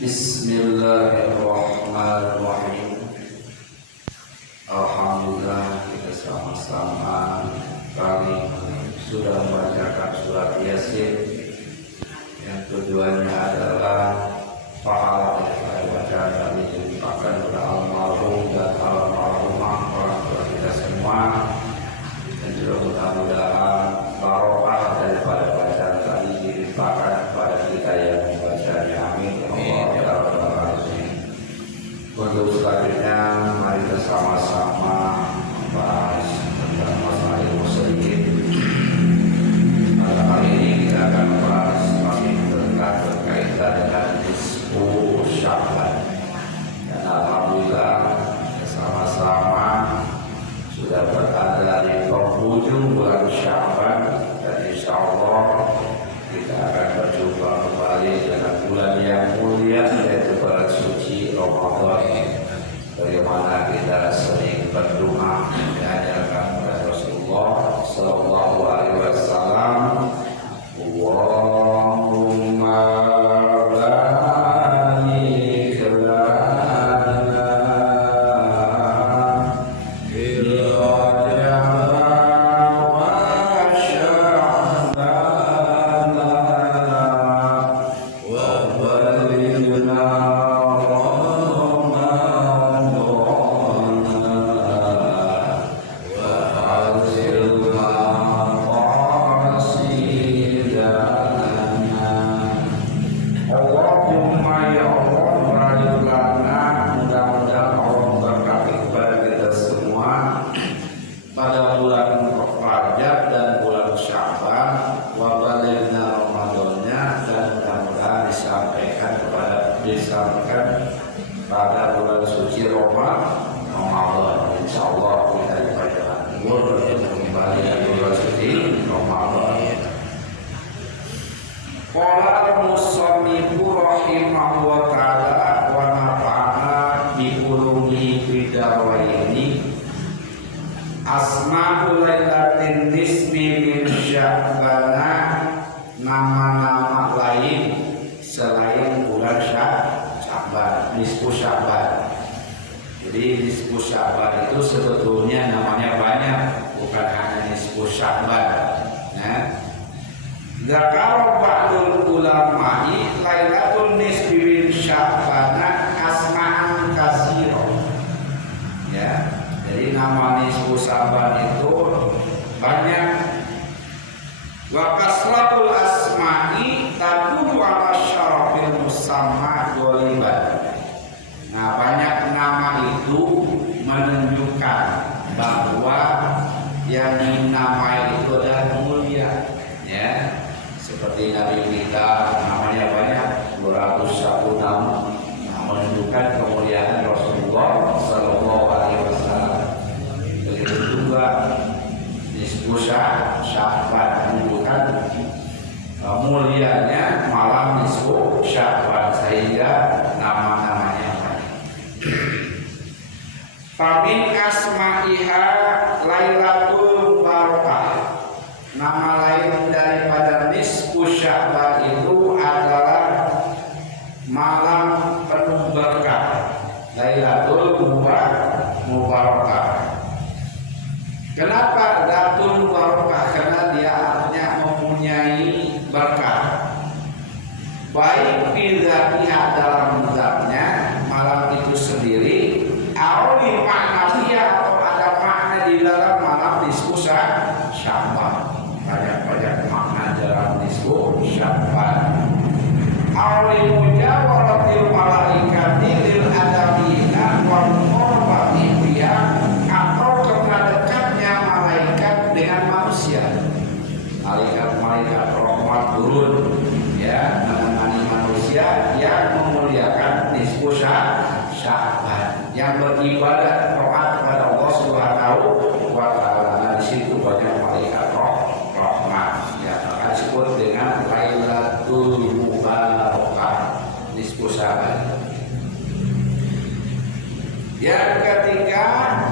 Bismillahirrahmanirrahim. Alhamdulillah, kita sama-sama kali sudah membacakan surat Yasin yang tujuannya adalah pahala yang bacaan tadi dilimpahkan kepada almarhum dan almarhumah orang tua kita semua, dan juga mudah-mudahan barokah daripada bacaan tadi dilimpahkan kepada kita yang membacanya. Amin. Untuk selanjutnya, mari kita sama-sama membahas tentang masalah ilmu sedikit. Pada kali ini kita akan membahas masih berkaitan dengan nisfu Sya'ban. Dan alhamdulillah kita sama-sama sudah berada di penghujung bulan Sya'ban, dan insya Allah kita akan berjumpa kembali dengan bulan yang mulia, yaitu bulan suci Ramadan. Bagaimana kita sering berdoa diajarkan oleh Rasulullah Sallallahu Alaihi Wasallam, Allahumma barik lana fi Rajab wa Sya'ban wa balighna pada bulan Rajab dan bulan Sya'ban, wa balighna Ramadannya, dan mudah-mudahan disampaikan pada bulan suci Ramadan. Insyaallah kita dipercayakan umur untuk kembali ke bulan suci Ramadan. Qala al-musannifu rahimahullah ta'ala wa nafa'ana bi ulumihi fid daraini. Asma'ul lailatin nisbi min Sya'bana, nama-nama lain selain bulan Sya'ban, nisfu Sya'ban. Jadi nisfu Sya'ban itu sebetulnya namanya banyak, bukan hanya nisfu Sya'ban. Zakar ba'dul ulama'i lailatul nisbi min Sya'bana asma'an katsira. Ya. Jadi nama nisfu Sya'ban itu banyak. Wa kasratul asma'i tadullu ala syarafil musamma ghaliban. Nah, banyak nama itu menunjukkan bahwa yang dinamai itu adalah mulia, ya. Seperti Nabi kita namanya banyak, 201 nama, menunjukkan kemuliaan Rasulullah Sallallahu Alaihi Wasallam. Begitu juga nisfu Sya'ban menunjukkan mulianya malam nisfu Sya'ban, sehingga nama-namanya banyak. Famin asma'iha Lailatul Barakah. Nama lain daripada nisfu Sya'ban itu adalah malam penuh berkah, Lailatul Mubarakah. Kenapa Lailatul Mubarakah? Karena dia artinya mempunyai berkah, baik bidzatiha dalam zatnya malam itu sendiri, atau di makna dia, atau ada makna di dalam malam nisfu Sya'ban. Banyak makna dalam nisfu Sya'ban. Awli mujawaratil malaikati lil adabina wa muqarrabati biha, atau karena dekatnya malaikat dengan manusia. Malaikat rahmat turun, ya, menemani manusia yang memuliakan nisfu Sya'ban, yang beribadah taat kepada Allah Subhanahu wa taala. Nah, di situ banyak malaikat rahmat, ya, maka disebut dengan Lailatul Mubarakah, nisfu Sya'ban. Yang ketiga,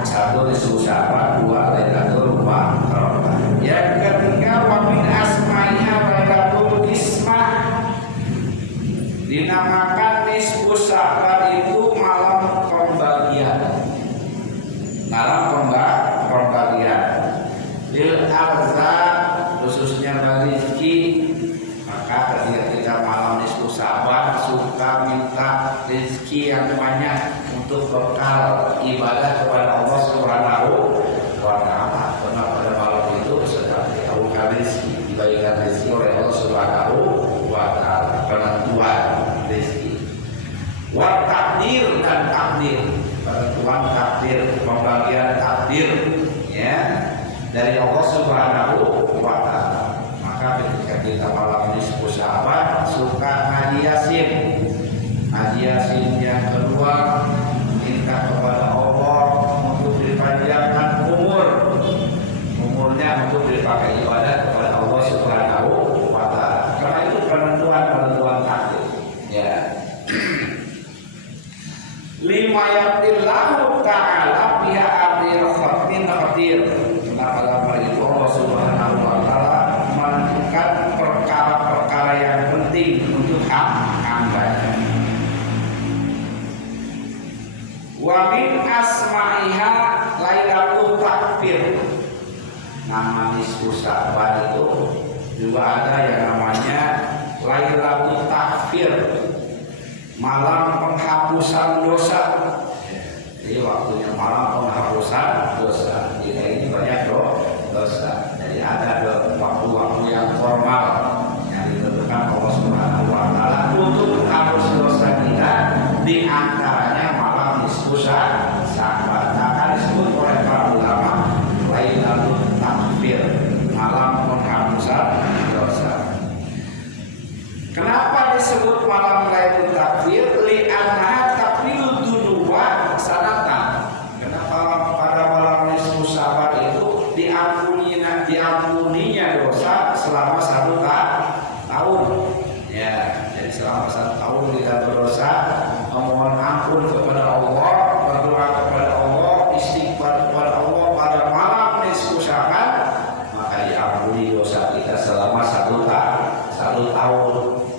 satu nisfu Sya'ban, dua Lailatul Mubarakah. Yang ketiga, wa min asma'iha Lailatul Qismah, dinamakan nisfu Sya'ban itu malam pembagian. Malam pembagian. Lil arza khususnya bagi rezeki. Maka ketika kita malam nisfu Sya'ban suka minta rezeki yang banyak untuk bekal ibadah kepada Allah Subhanahu wa Ta'ala. Karena pada malam itu sedang dikabulkan rezeki, dibagikan rezeki oleh Allah Subhanahu wa Ta'ala, penentuan rezeki. Wa takdir dan takdir, penentuan takdir, pembagian takdir ya dari Allah Subhanahu wa Ta'ala. Maka ketika kita malam nisfu Sya'ban suka ngaji Yasin. Ngaji Yasin yang kedua minta kepada Allah untuk dipanjangkan umurnya untuk dipakai ibadah kepada Allah Subhanahu wa Ta'ala. Karena itu penentuan takdir ya. Lima yaktillahu ta'ala biha adir khatmin khatir. Maka dalam itu Allah Subhanahu wa Ta'ala menentukan perkara-perkara yang penting untuk hambanya. Wa min asma'iha Lailatul Takfir. Nama nisfu Sya'ban itu juga ada yang namanya Lailatul Takfir, malam penghapusan dosa. Jadi waktunya malam penghapusan dosa. Kita ini banyak dosa. Jadi ada waktu-waktu yang formal yang ditentukan Allah Subhanahu wa Ta'ala untuk menghapus dosa kita, di antaranya malam nisfu Sya'ban. Akan disebut oleh para ulama Lailatul Takfir, malam penghapusan dosa. Kenapa disebut malam Lailatul Takfir? Li'annaha takfirud dunuba sanatan. Kenapa pada malam nisfu Sya'ban itu diampuninya dosa selama 1 tahun. Ya, jadi selama 1 tahun kita berdosa, memohon ampun kepada Allah, berdoa kepada Allah, istighfar kepada Allah pada malam nisfu Sya'ban, maka diampuni dosa kita selama 1 tahun.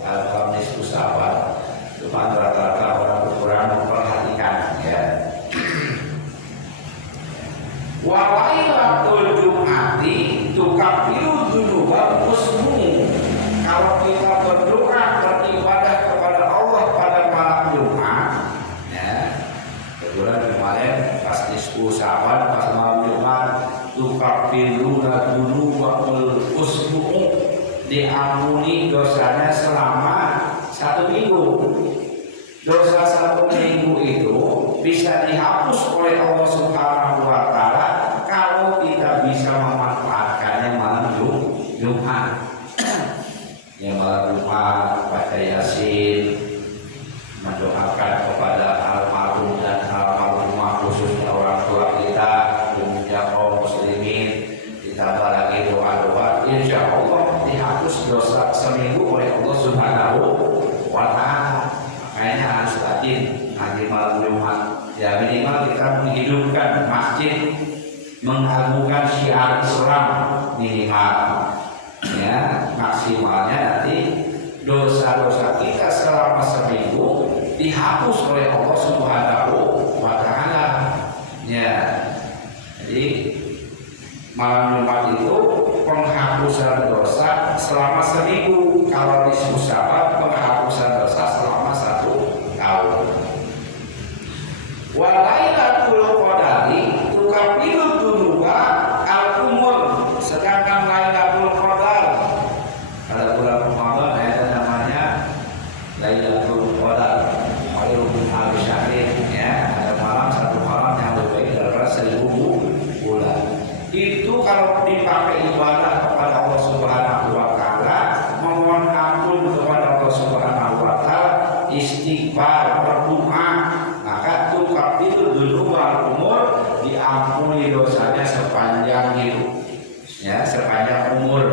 Dalam nisfu Sya'ban. Cuma rata-rata orang kurang memperhatikan ya. Wa lailatul jum'ati tukaffiru dzunuba musmu. Kalau kita berdoa beribadah kepada Allah pada malam Jumat ya. Kebetulan kemarin pas nisfu Sya'ban, pas malam Jumat, tukaffiru dzunuba musmu, diampuni dosanya selama 1 minggu. Dosa 1 minggu itu bisa dihapus oleh Allah Subhanahu wa Ta'ala kalau kita bisa memanfaatkannya malam Jumat. Ya, malam Jumat baca Yasin, mendoakan kepada almarhum dan almarhumah, khususnya orang tua kita, umumnya kaum muslimin, ditambah lagi doa-doa, insya Allah dihapus dosa seminggu oleh Allah Subhanahu wa Ta'ala. Makanya harus rajin nanti malam Jumat. Ya minimal kita menghidupkan masjid, mengagungkan syiar Islam minimal. Ya maksimalnya nanti dosa-dosa kita selama seminggu dihapus oleh Allah Subhanahu wa Ta'ala. Ya, jadi malam Jumat itu penghapusan dosa selama seminggu. Kalau nisfu Sya'ban penghapusan dosa selama 1 tahun. Wa lailatul qadari tukaffiru dzunuba al-umur. Sedangkan Lailatul Qadar pada bulan Ramadan ada namanya Lailatul Qadar. Khairun min alfi syahrin ya. Ada malam, 1 malam yang lebih baik daripada 1000 bulan. Itu kalau dipakai ibadah kepada Allah Subhanahu wa Ta'ala, memohon ampun kepada Allah Subhanahu wa Ta'ala, istighfar, berdoa, maka tukaffiru dzunuba umur, diampuni dosanya sepanjang hidup. Ya, sepanjang umur,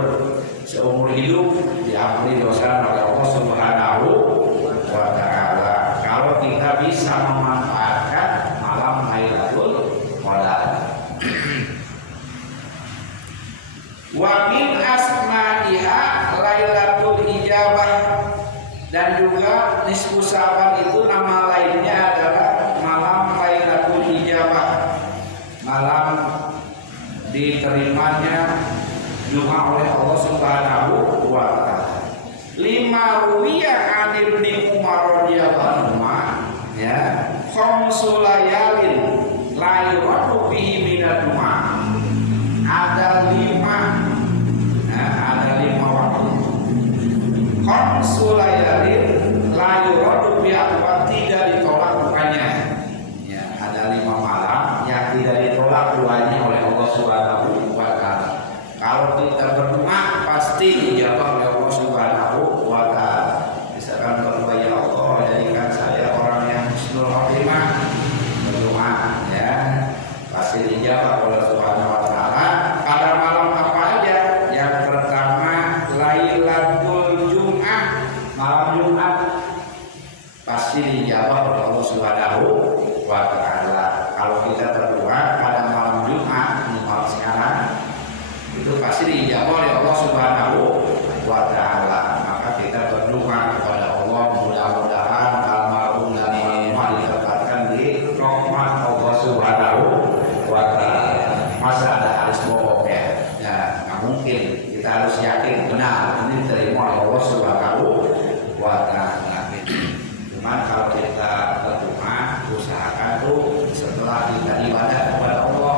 seumur hidup diampuni dosa oleh Allah Subhanahu wa Ta'ala. Kalau kita bisa memanfaatkan malam Lailatul Qadar. Wa min asma'iha Lailatul Ijabah. Dan Dan juga nisfu Sya'ban itu nama lainnya adalah malam Lailatul Ijabah, malam diterimanya doa oleh Allah Subhanahu wa taala. Lima ruwiya an Ibnu Umar radhiyallahu anhu ya, khamsu layalin la yuradu bihi minad du'a. Ada lima waktu. Khamsu layalin la yuradu bihi, tidak ditolak doanya. Ya, ada 5 malam yang tidak ditolak doanya oleh Allah Subhanahu wa taala. Kalau kita berdoa pasti dijawab oleh Allah Subhanahu wa taala. Misalkan berdoa, ya Allah jadikan saya orang yang husnul khotimah, berdoa ya, pasti dijawab oleh Subhanahu wa taala. Pada malam apa aja? Yang pertama Lailatul Jum'ah, malam Jumat, pasti dijawab oleh Allah Subhanahu wa taala. Kalau kita berdoa pada malam Jumat, malam sekarang, itu pasti dijawab oleh Allah Subhanahu wa taala. Maka kita berdoa kepada Allah, mudah-mudahan almarhum dan almarhumah didapatkan di rahmat Allah Subhanahu wa taala. Masa ada harus bohong ya? Ya, nggak mungkin. Kita harus yakin benar ini diterima oleh Allah Subhanahu wa taala. Cuman kalau kita berdoa, usahakan tuh setelah kita ibadah kepada Allah,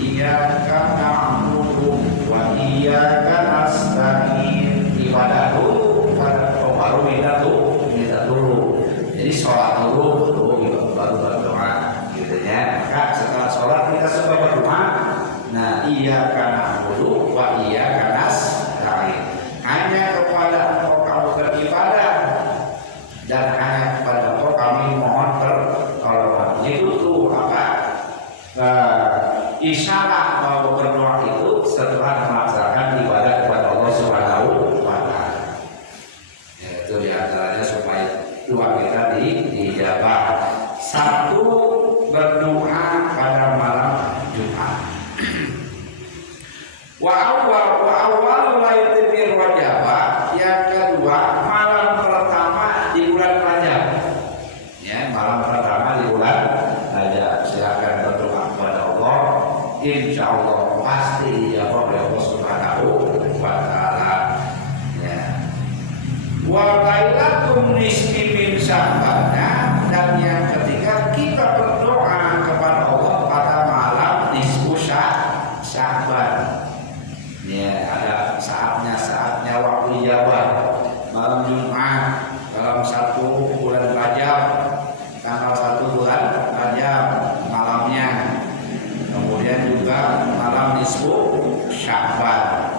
iyyaka na'budu wa iyyaka nasta'in, ibadah dulu baru minta dulu. Jadi sholat dulu baru berdoa gitu ya. Maka setelah sholat kita semua berdoa. Nah, iyyaka na'budu wa iyyaka nasta'in, hanya kepada Engkau kami beribadah dan hanya kepada Engkau kami mohon pertolongan. Itu tuh apa? Isyarat bahwa berdoa itu setelah melaksanakan ibadah kepada Allah Subhanahu wa taala. Itu diantaranya supaya doa kita dijawab. Satu, berdoa pada malam Jumat. Wa awal lailatul Rajab, yang kedua malam pertama di bulan Rajab. Ya, malam pertama di bulan Rajab. Silakan berdoa kepada Allah. Insya Allah pasti dijawab oleh Allah Subhanahu wa taala. Ya. Wa lailatul nisfi min Sya'ban, dan yang ketiga kita berdoa kepada Allah pada malam nisfu Sya'ban. Ya, ada saatnya waktu ijabah. Malam Jumat, malam 1 bulan Rajab, tanggal 1 bulan Rajab malamnya. Kemudian juga malam nisfu Sya'ban.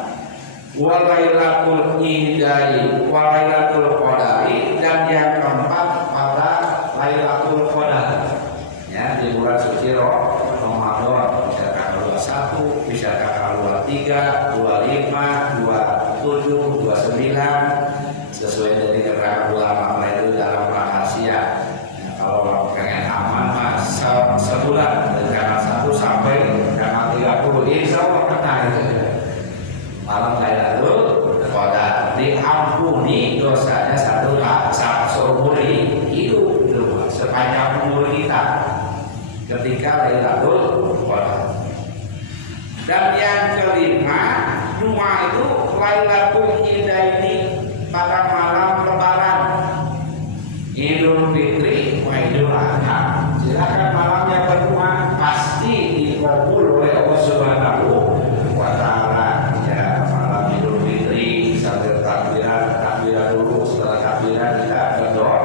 Wa lailatul idai wa lailatul qadari, dan yang keempat pada Lailatul Qadar. Ya, di bulan suci Ramadan, bisa tanggal 21, bisa tanggal 23, 25, 27, 29, sesuai dari keterangan ulama itu dalam rahasia. Ya, kalau pengen aman mas sebulan dari tanggal 1 sampai tanggal 30, insya Allah kena itu. Malam Lailatul Qadar, diampuni dosanya satu seumur hidup sepanjang umur kita ketika Lailatul Qadar. Dan yang kelima, doa itu Lailatul Idaini, pada malam Lebaran, Idul Fitri wa Idul Adha. Silakan malamnya berdoa, pasti dikabul oleh Allah Subhanahu wa taala. Ya, malam Idul Fitri sambil takbiran dulu, setelah takbiran kita berdoa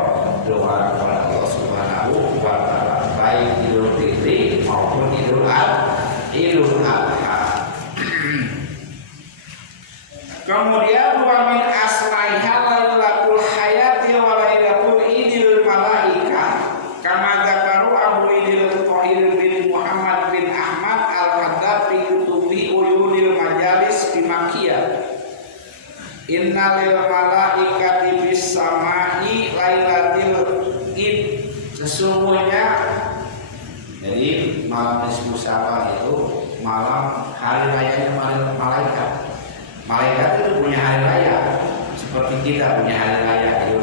kepada Allah Subhanahu wa taala, baik Idul Fitri maupun Idul Adha. Kemudian wa min asmaiha lailatul hayati wa lailatul idil malaika, kama dzakaru Abu Idil Thahir bin Muhammad bin Ahmad al-Haddad fi kutubi Uyunil Majalis bi Makkiyah. Innalil malaikati bis samai lailatul id, sesungguhnya jadi malam nisfu Sya'ban itu malam hari rayanya malaikat. Malaikat itu punya hari raya seperti kita punya hari raya Idul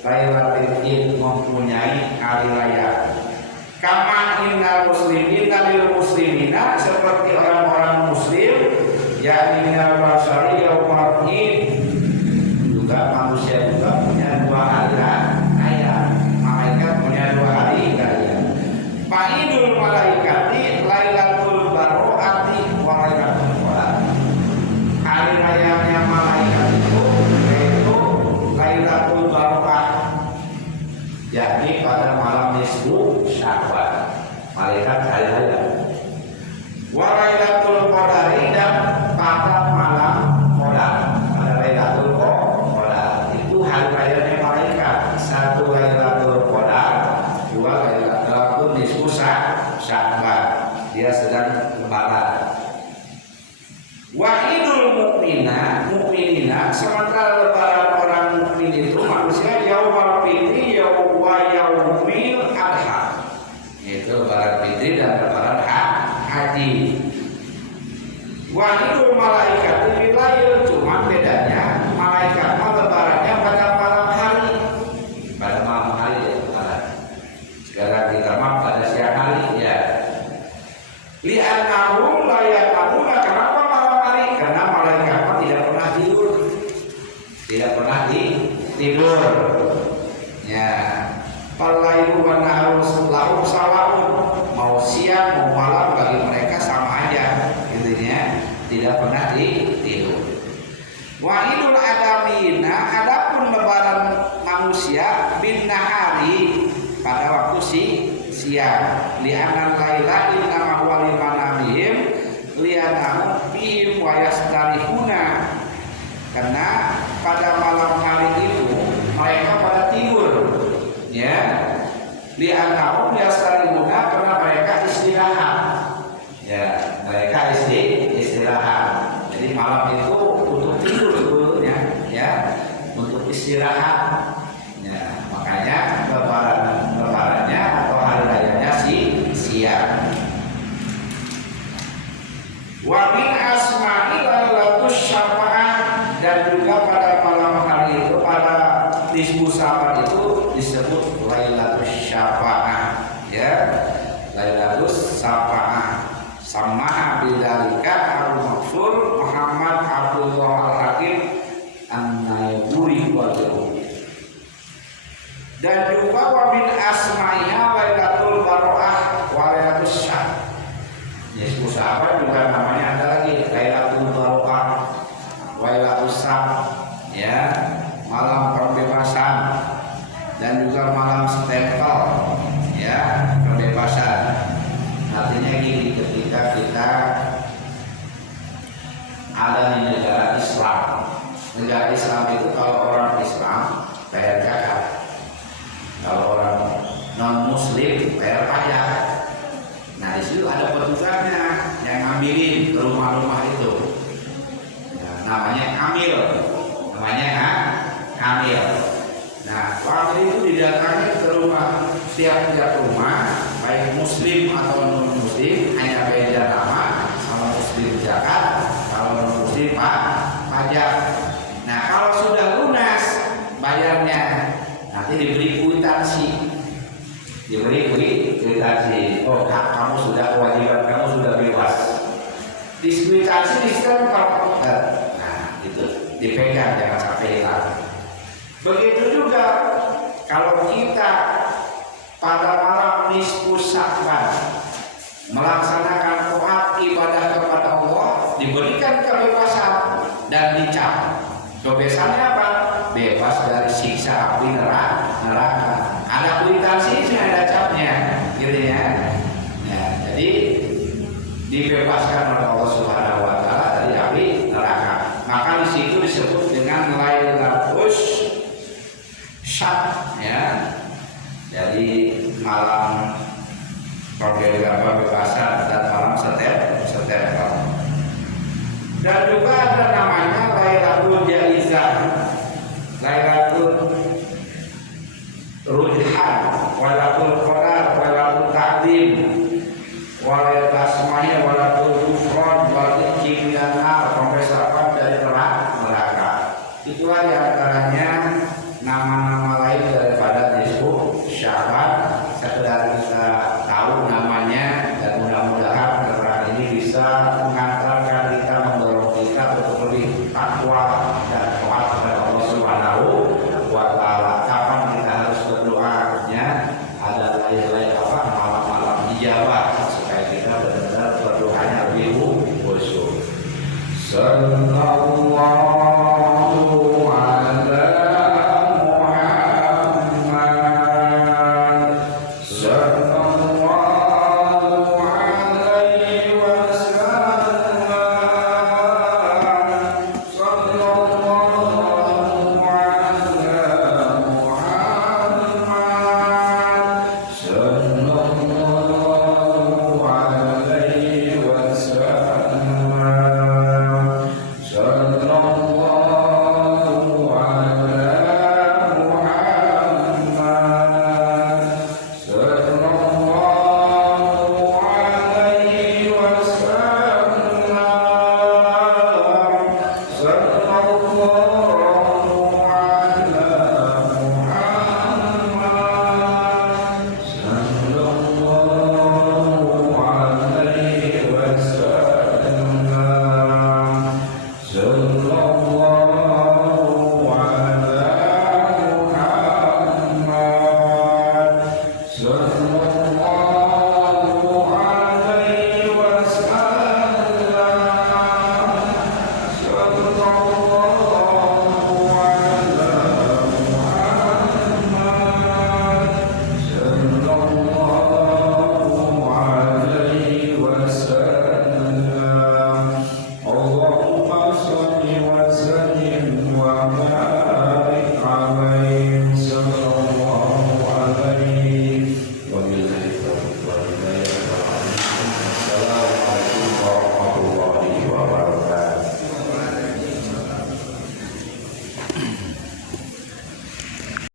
Lailatul Id mempunyai hari raya. Kama innal muslimina lil muslimina, seperti orang-orang muslim yakni minal basari yaumul Id, juga manusia juga punya dua hari raya. Malaikat punya dua hari raya. Fa'idul malaikati lailatul baroati wa lailatul qadar. Hari rayanya malaikat itu yaitu lailatul baroah, yakni pada malam nisfu Sya'ban. Malaikat hari raya. Wa lailatul qadari, dan pada malam qadar, pada lailatul qadar itu hari rayanya malaikat. Satu lailatul qadar, dua lailatul nisfu Sya'ban. Dia sedang lebaran. Wa idul mukminina, sementara lebaran orang mukmin itu manusia yaumul fitri wa yaumil adha. Itu lebaran fitri dan lebaran haji. Wa idul malaikat bilail, cuma bedanya malaikat lebarannya pada malam hari. Pada malam hari ya lebaran. Sekarang kita mah pada siang hari ya. Li'annahum la yaquluna, kenapa malam hari? Karena malaikat tidak pernah tidur. Tidak pernah tidur. Ya. Palairu wa naharu lahu sawaun. Mau siang mau malam bagi mereka sama aja. Intinya tidak pernah tidur. Wa idul adamina, adapun lebaran manusia bin nahari, pada waktu siang. Li'anal laila innama huwa limanamihim li'anahum fihim wa yastarihuna. Karena pada malam hari itu mereka pada tidur, ya. Li'anahum yastarihuna, karena mereka istirahat, ya. Mereka istirahat. Jadi malam itu untuk tidur sebetulnya, ya, untuk istirahat. Ya, makanya lebarannya atau hari rayanya siang. Wa min asma'i lailatus syafa'ah, dan juga pada malam hari itu, pada nisfu Sya'ban itu disebut lailatus syafa'ah, ya. Lailatus syafa'ah. Samaha bidzalika al-maksur Muhammad Abdullah Al-Hakim An-Naiburi wa ghairuhu. Dan juga wa min asma'iha lailatul baroah wa lailatus sya'ban. Nisfu Sya'ban juga namanya ada lagi lailatul baroah, lailatus sya'ban, ya, malam pembebasan, dan juga malam stempel, ya, pembebasan. Artinya gini, ketika kita ada di negara Islam. Negara Islam itu kalau orang Islam bayar zakat, kalau orang non Muslim bayar pajak. Nah, di situ ada petugasnya yang ngambilin ke rumah-rumah itu. Nah, namanya amil, amil. Nah, amil itu didatangi ke rumah, setiap rumah, baik Muslim atau non Muslim, hanya beda nama. Kalau Muslim zakat, kalau non Muslim pajak. Nah, kalau sudah lunas bayarnya, nanti diberi kwitansi. Oh, kamu sudah, kewajiban kamu sudah bebas. Diskuitansi di stempel. Nah, itu dipegang, jangan sampai hilang. Begitu juga kalau kita pada malam nisfu Sya'ban melaksanakan taat ibadah kepada Allah, diberikan kebebasan dan dicap. Kebebasannya apa? Bebas dari siksa api neraka. Ada kwitansinya, ada capnya, gitu ya. Ya, jadi dibebaskan oleh Allah Subhanahu wa taala dari api neraka. Maka di situ disebut dengan lailatus sya'ban, ya. Jadi malam pembebasan dan malam stempel. Dan juga ada namanya lailatul jaizah, lailatul rujhan, lailatul qadar, lailatul ta'zim, lailatul asma'iyah, lailatul ghufran, lailatul jimiana, pembebasan dari neraka. Itulah diantaranya nama-nama lain dari